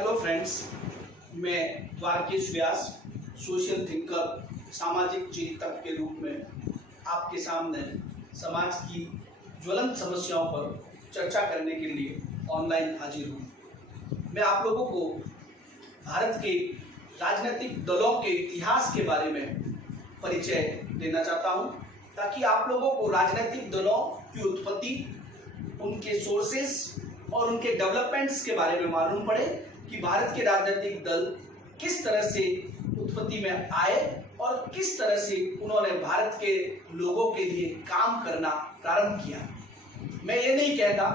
Hello friends, मैं द्वारकेश व्यास social thinker, सामाजिक चिंतक के रूप में आपके सामने समाज की ज्वलंत समस्याओं पर चर्चा करने के लिए ऑनलाइन हाजिर हूँ। मैं आप लोगों को भारत के राजनीतिक दलों के इतिहास के बारे में परिचय देना चाहता हूँ, ताकि आप लोगों को राजनीतिक दलों की उत्पत्ति, उनके सोर्सेस और उनके डेवलपमेंट्स के बारे में मालूम पड़े कि भारत के राजनीतिक दल किस तरह से उत्पत्ति में आए और किस तरह से उन्होंने भारत के लोगों के लिए काम करना प्रारंभ किया। मैं ये नहीं कहता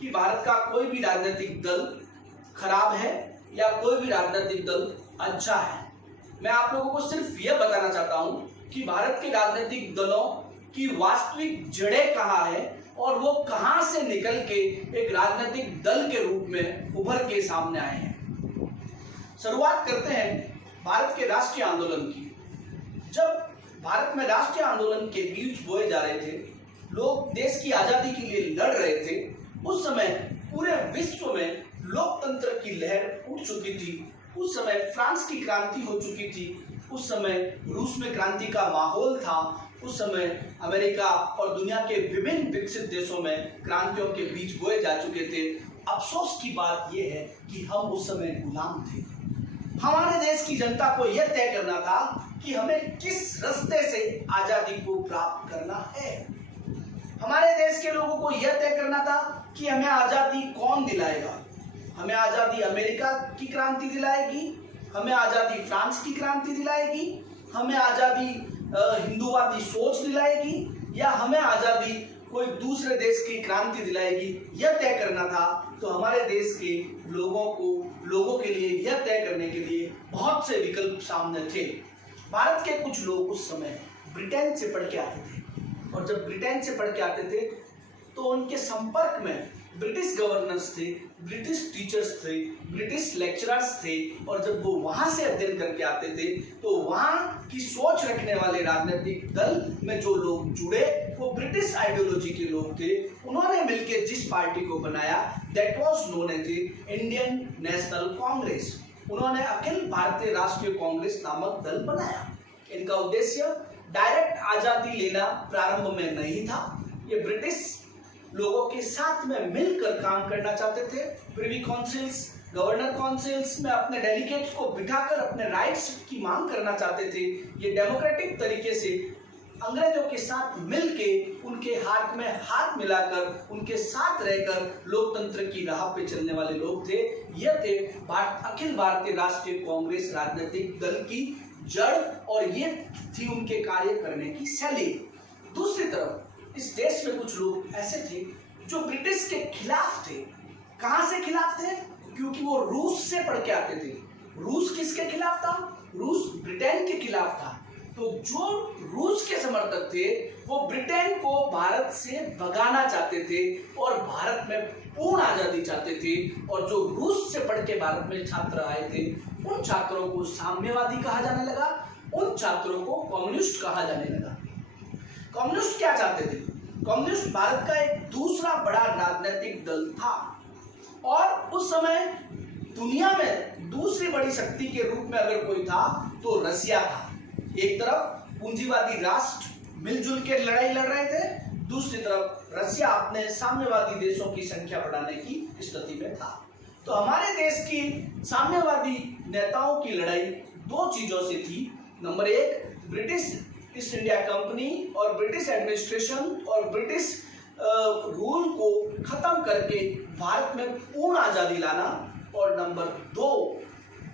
कि भारत का कोई भी राजनीतिक दल खराब है या कोई भी राजनीतिक दल अच्छा है। मैं आप लोगों को सिर्फ यह बताना चाहता हूँ कि भारत के राजनीतिक दलों की वास्तविक जड़ें कहाँ है और वो कहाँ से निकल के एक राजनीतिक दल के रूप में उभर के सामने आए हैं। शुरुआत करते हैं भारत के राष्ट्रीय आंदोलन की। जब भारत में राष्ट्रीय आंदोलन के बीज बोए जा रहे थे, लोग देश की आजादी के लिए लड़ रहे थे, उस समय पूरे विश्व में लोकतंत्र की लहर उठ चुकी थी। उस समय फ्रांस की क्रांति हो चुकी थी, उस समय रूस में क्रांति का माहौल था, उस समय अमेरिका और दुनिया के विभिन्न विकसित देशों में क्रांतियों के बीज बोए जा चुके थे। अफसोस की बात यह है कि हम उस समय गुलाम थे। हमारे देश की जनता को यह तय करना था कि हमें किस रास्ते से आजादी को प्राप्त करना है। हमारे देश के लोगों को यह तय करना था कि हमें आजादी कौन दिलाएगा। हमें आजादी अमेरिका की क्रांति दिलाएगी, हमें आजादी फ्रांस की क्रांति दिलाएगी, हमें आजादी हिंदूवादी सोच दिलाएगी, या हमें आजादी कोई दूसरे देश की क्रांति दिलाएगी। यह तय करना था। तो हमारे देश के लोगों के लिए यह तय करने के लिए बहुत से विकल्प सामने थे। भारत के कुछ लोग उस समय ब्रिटेन से पढ़ के आते थे, और जब ब्रिटेन से पढ़ के आते थे तो उनके संपर्क में ब्रिटिश गवर्नर्स थे, ब्रिटिश टीचर्स थे, ब्रिटिश लेक्चरर्स थे, और जब वो वहाँ से अध्ययन करके आते थे तो वहाँ की सोच रखने वाले राजनीतिक दल में जो लोग जुड़े वो ब्रिटिश आइडियोलॉजी के लोग थे। उन्होंने मिलकर जिस पार्टी को बनाया, that was known as Indian National Congress. उन्होंने अखिल भारतीय राष्ट्रीय कांग्रेस नामक दल बनाया। इनका उद्देश्य डायरेक्ट आजादी लेना प्रारंभ में नहीं था। ये ब्रिटिश लोगों के साथ में मिलकर काम करना चाहते थे। प्रिवी काउंसिल्स, गवर्नर काउंसिल्स में अपने डेलीगेट्स को बिठाकर अपने राइट्स की मांग करना चाहते थे। ये डेमोक्रेटिक तरीके से अंग्रेजों के साथ मिलके उनके हाथ में हाथ मिलाकर उनके साथ रहकर लोकतंत्र की राह पे चलने वाले लोग थे। यह थे अखिल भारतीय राष्ट्रीय कांग्रेस राजनीतिक दल की जड़, और ये थी उनके कार्य करने की शैली। दूसरी तरफ इस देश में कुछ लोग ऐसे थे जो ब्रिटिश के खिलाफ थे। कहां से खिलाफ थे? क्योंकि वो रूस से पढ़ के आते थे। रूस किसके खिलाफ था? रूस ब्रिटेन के खिलाफ था। तो जो रूस के समर्थक थे वो ब्रिटेन को भारत से भगाना चाहते थे और भारत में पूर्ण आजादी चाहते थे। और जो रूस से पढ़ के भारत में छात्र आए थे, उन छात्रों को साम्यवादी कहा जाने लगा, उन छात्रों को कम्युनिस्ट कहा जाने लगा। कम्युनिस्ट क्या चाहते थे? कम्युनिस्ट भारत का एक दूसरा बड़ा राजनीतिक दल था, और उस समय दुनिया में दूसरी बड़ी शक्ति के रूप में अगर कोई था तो रसिया था। एक तरफ पूंजीवादी राष्ट्र मिलजुल के लड़ाई लड़ रहे थे, दूसरी तरफ रसिया अपने साम्यवादी देशों की संख्या बढ़ाने की स्थिति में था। तो हमारे देश की साम्यवादी नेताओं की लड़ाई दो चीजों से थी। नंबर एक, ब्रिटिश ईस्ट इंडिया कंपनी और ब्रिटिश एडमिनिस्ट्रेशन और ब्रिटिश रूल को खत्म करके भारत में पूर्ण आजादी लाना, और नंबर दो,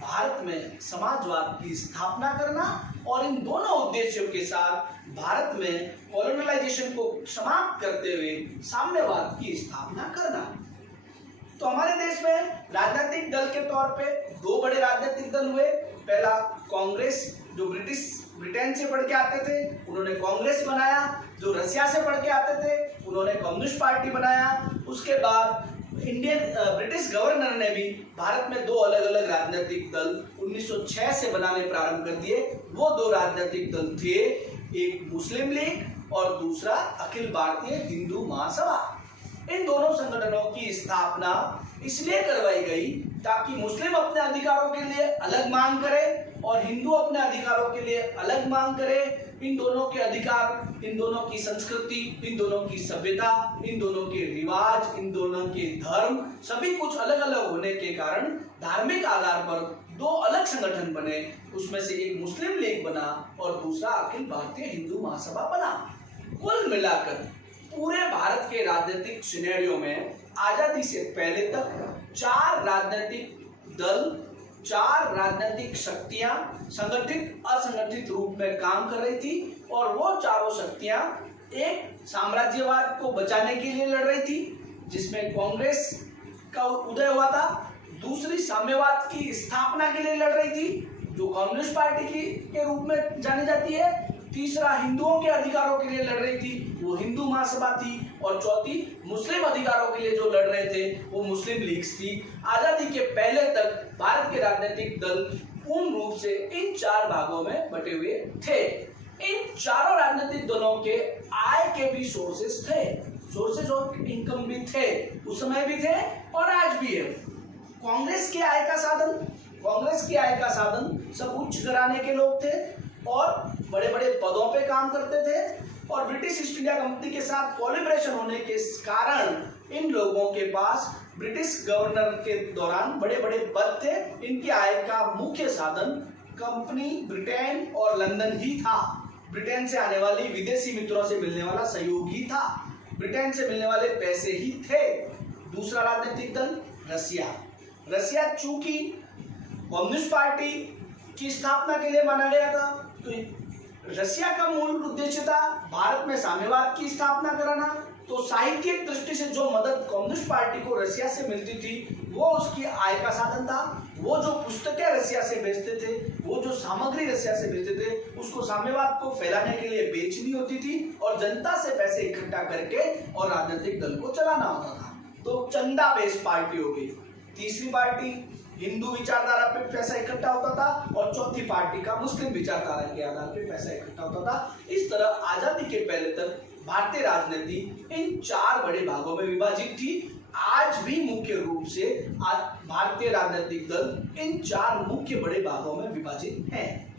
भारत में समाजवाद की स्थापना करना। और इन दोनों उद्देश्यों के साथ भारत में कॉलोनाइजेशन को समाप्त करते हुए साम्यवाद की स्थापना करना। तो हमारे देश में राजनीतिक दल के तौर पे दो बड़े राजनीतिक दल हुए। पहला कांग्रेस, जो ब्रिटेन से पढ़ के आते थे, उन्होंने कांग्रेस बनाया। जो रसिया से पढ़ के आते थे, उन्होंने कम्युनिस्ट पार्टी बनाया। उसके बाद ब्रिटिश गवर्नर ने भी भारत में दो अलग अलग राजनीतिक दल 1906 से बनाने प्रारंभ कर दिए। वो दो राजनीतिक दल थे, एक मुस्लिम लीग और दूसरा अखिल भारतीय हिंदू महासभा। इन दोनों संगठनों की स्थापना इसलिए करवाई गई ताकि मुस्लिम अपने अधिकारों के लिए अलग मांग करे और हिंदू अपने अधिकारों के लिए अलग मांग करे। इन दोनों के अधिकार, इन दोनों की संस्कृति, इन दोनों की सभ्यता, इन दोनों के रिवाज, इन दोनों के धर्म सभी कुछ अलग अलग होने के कारण धार्मिक आधार पर दो अलग संगठन बने। उसमें से एक मुस्लिम लीग बना और दूसरा अखिल भारतीय हिंदू महासभा बना। कुल मिलाकर पूरे भारत के राजनीतिक सिनेरियो में आजादी से पहले तक 4 राजनीतिक दल, 4 राजनीतिक शक्तियां संगठित असंगठित रूप में काम कर रही थी और वो चारों शक्तियां एक साम्राज्यवाद को बचाने के लिए लड़ रही थी जिसमें कांग्रेस का उदय हुआ था, दूसरी साम्यवाद की स्थापना के लिए लड़ रही थी जो कम्युनिस्ट पार्टी की के रूप में जानी जाती है, तीसरा हिंदुओं के अधिकारों के लिए लड़ रही थी वो हिंदू महासभा थी और चौथी मुस्लिम अधिकारों के लिए जो लड़ रहे थे वो मुस्लिम लीग थी। आजादी के पहले तक भारत के राजनीतिक दल पूर्ण रूप से इन 4 भागों में बटे हुए थे। इन चारों राजनीतिक दलों के आय के भी सोर्सेस थे, सोर्सेस ऑफ इनकम भी थे, उस समय भी थे और आज भी है। कांग्रेस के आय का साधन सब उच्च घराने के लोग थे और बड़े बड़े पदों पे काम करते थे और ब्रिटिश ईस्ट इंडिया कंपनी के साथ कोलैबोरेशन होने के कारण इन लोगों के पास ब्रिटिश गवर्नर के दौरान बड़े बड़े पद थे। इनकी आय का मुख्य साधन कंपनी, ब्रिटेन और लंदन ही था। ब्रिटेन से आने वाली विदेशी मित्रों से मिलने वाला सहयोग ही था, ब्रिटेन से मिलने वाले पैसे ही थे। दूसरा राजनीतिक दल रसिया चूंकि कम्युनिस्ट पार्टी की स्थापना के लिए माना गया था तो रसिया का मूल उद्देश्य था भारत में साम्यवाद की स्थापना कराना। तो साहित्यिक दृष्टि से जो मदद कम्युनिस्ट पार्टी को रसिया से मिलती थी वो उसकी आय का साधन था। वो जो पुस्तकें रसिया से भेजते थे, वो जो सामग्री रसिया से भेजते थे, उसको साम्यवाद को फैलाने के लिए बेचनी होती थी और जनता से पैसे इकट्ठा करके और राजनीतिक दल को चलाना होता था। तो चंदा बेस्ड पार्टी हो गई। तीसरी पार्टी हिंदू विचारधारा पे पैसा इकट्ठा होता था और चौथी पार्टी का मुस्लिम विचारधारा के आधार पे पैसा इकट्ठा होता था। इस तरह आजादी के पहले तक भारतीय राजनीति इन 4 बड़े भागों में विभाजित थी। आज भी मुख्य रूप से भारतीय राजनीतिक दल इन 4 मुख्य बड़े भागों में विभाजित हैं।